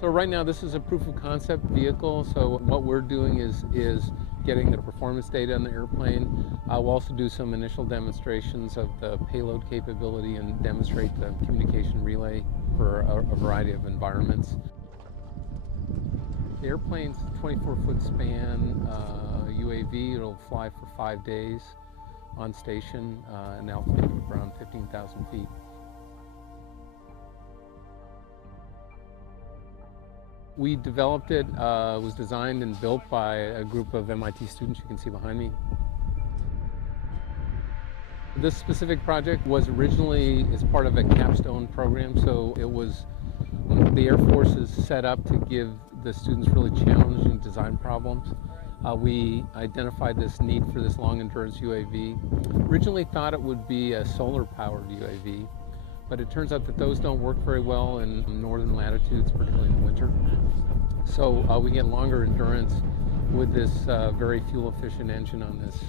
So right now this is a proof of concept vehicle. So what we're doing is getting the performance data on the airplane. We'll also do some initial demonstrations of the payload capability and demonstrate the communication relay for a variety of environments. The airplane's 24-foot span UAV. It'll fly for 5 days on station, an altitude of around 15,000 feet. We developed it, was designed and built by a group of MIT students you can see behind me. This specific project was originally as part of a capstone program, so it was the Air Force is set up to give the students really challenging design problems. We identified this need for this long endurance UAV. Originally thought it would be a solar powered UAV, but it turns out that those don't work very well in northern latitudes, particularly in the winter. So we get longer endurance with this very fuel efficient engine on this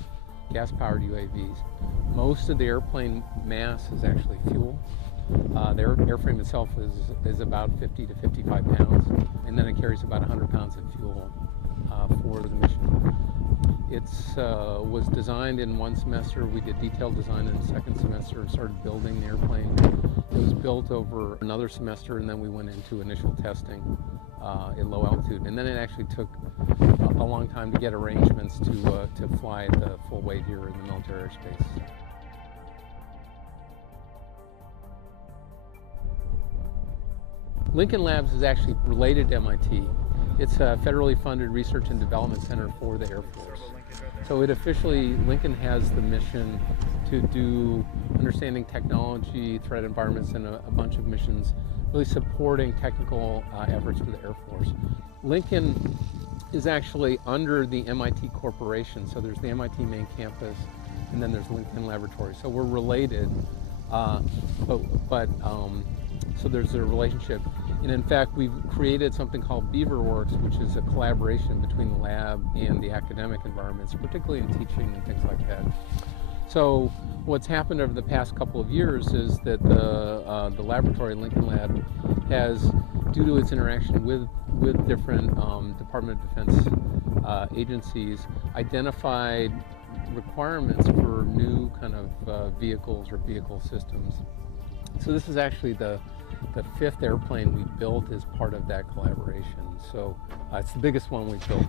gas powered UAVs. Most of the airplane mass is actually fuel. The airframe itself is about 50 to 55 pounds, and then it carries about 100 pounds of fuel for the mission. It was designed in one semester. We did detailed design in the second semester and started building the airplane. It was built over another semester, and then we went into initial testing at low altitude. And then it actually took a long time to get arrangements to fly at the full weight here in the military airspace. Lincoln Labs is actually related to MIT. It's a federally funded research and development center for the Air Force. So it officially, Lincoln has the mission to do understanding technology, threat environments, and a bunch of missions, really supporting technical efforts for the Air Force. Lincoln is actually under the MIT Corporation. So there's the MIT main campus, and then there's Lincoln Laboratory. So we're related, so there's a relationship. And in fact, we've created something called BeaverWorks, which is a collaboration between the lab and the academic environments, particularly in teaching and things like that. So what's happened over the past couple of years is that the laboratory, Lincoln Lab, has, due to its interaction with different Department of Defense agencies, identified requirements for new kind of vehicles or vehicle systems. So this is actually the fifth airplane we built as part of that collaboration. So it's the biggest one we've built.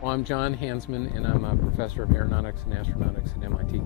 Well, I'm Hansman, and I'm a professor of aeronautics and astronautics at MIT.